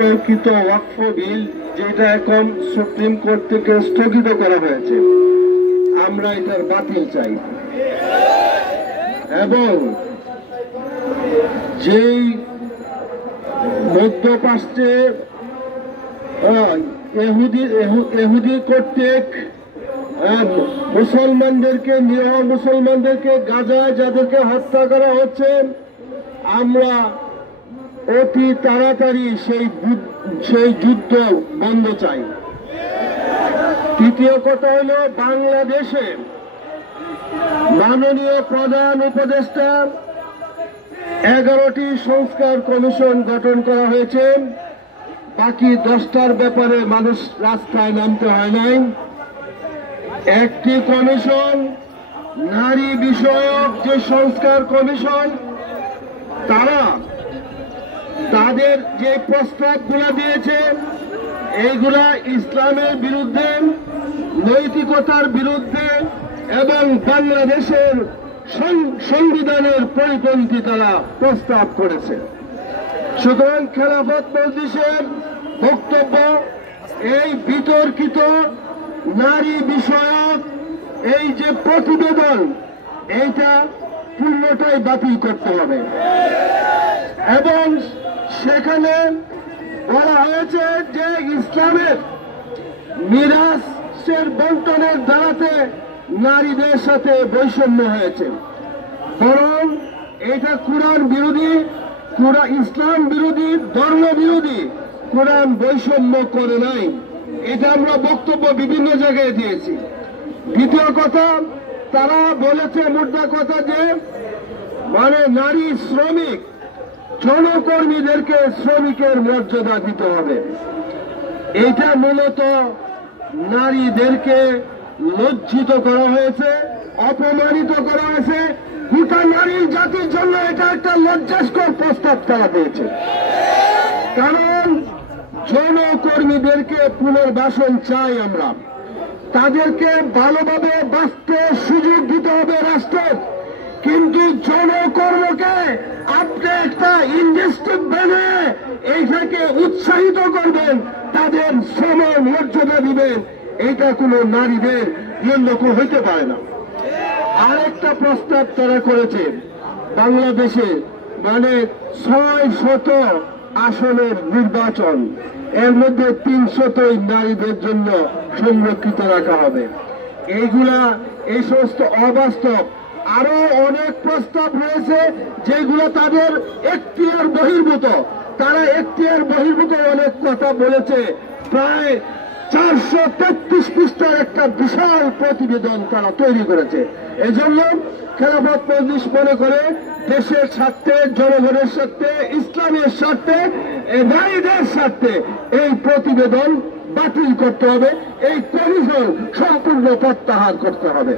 বিতর্কিত ওয়াকফ বিল যেটা এখন সুপ্রিম কোর্ট থেকে স্থগিত করা হয়েছে, আমরা এটার বাতিল চাই। এবং যেই মধ্যপ্রাচ্যে ইহুদি কর্তৃক মুসলমানদেরকে, নিরহ মুসলমানদেরকে, গাজায় যাদেরকে হত্যা করা হচ্ছে, আমরা অতি তাড়াতাড়ি সেই যুদ্ধ বন্ধ চাই। তৃতীয় কথা হল, বাংলাদেশে মাননীয় প্রধান উপদেষ্টা 11টি সংস্কার কমিশন গঠন করা হয়েছে। বাকি 10টার ব্যাপারে মানুষ রাস্তায় নামতে হয় নাই। একটি কমিশন নারী বিষয়ক যে সংস্কার কমিশন, তারা তাদের যে প্রস্তাবগুলো দিয়েছে এইগুলা ইসলামের বিরুদ্ধে, নৈতিকতার বিরুদ্ধে এবং বাংলাদেশের সংবিধানের পরিপন্থী তারা প্রস্তাব করেছে। সুতরাং খেলাফত মজলিসের বক্তব্য, এই বিতর্কিত নারী বিষয়ক এই যে প্রতিবেদন, এইটা পূর্ণটাই বাতিল করতে হবে। এবং সেখানে বলা হয়েছে যে ইসলামের মিরাসের বন্টনের দ্বারাতে নারীদের সাথে বৈষম্য হয়েছে, বরং এটা কোরআন বিরোধী, ইসলাম বিরোধী, ধর্ম বিরোধী। কোরআন বৈষম্য করে নাই, এটা আমরা বক্তব্য বিভিন্ন জায়গায় দিয়েছি। দ্বিতীয় কথা, তারা বলেছে মোদ্দা কথা যে নারী শ্রমিক, জনকর্মীদেরকে শ্রমিকের মর্যাদা দিতে হবে। এটা মূলত নারীদেরকে লজ্জিত করা হয়েছে, অপমানিত করা হয়েছে। গোটা নারী জাতির জন্য এটা একটা লজ্জাস্কর প্রস্তাব তারা দিয়েছে। কারণ জনকর্মীদেরকে পুনর্বাসন চাই আমরা, তাদেরকে ভালোভাবে বাঁচতে সুযোগ দিতে হবে রাষ্ট্রের। কিন্তু জনকর্মকে আপনি একটা ইন্ডাস্ট্রি বানিয়ে এইটাকে উৎসাহিত করবেন, তাদের শ্রম মর্যাদা দিবেন, এটা কোনো নারীদের জন্য হইতে পারে না। আরেকটা প্রস্তাব তারা করেছে, বাংলাদেশে 600 আসনের নির্বাচন, এর মধ্যে 300 নারীদের জন্য সংরক্ষিত রাখা হবে। এইগুলা এই সমস্ত অবাস্তব। আরো অনেক প্রস্তাব রয়েছে যেগুলো তাদের এখতিয়ার বহির্ভূত। তারা এখতিয়ার বহির্ভূত অনেক কথা বলেছে। প্রায় 433 পৃষ্ঠার একটা বিশাল প্রতিবেদন তারা তৈরি করেছে। এজন্য খেলাফত মজলিস মনে করে দেশের স্বার্থে, জনগণের স্বার্থে, ইসলামের স্বার্থে, নারীদের স্বার্থে এই প্রতিবেদন বাতিল করতে হবে, এই কমিশন সম্পূর্ণ প্রত্যাহার করতে হবে।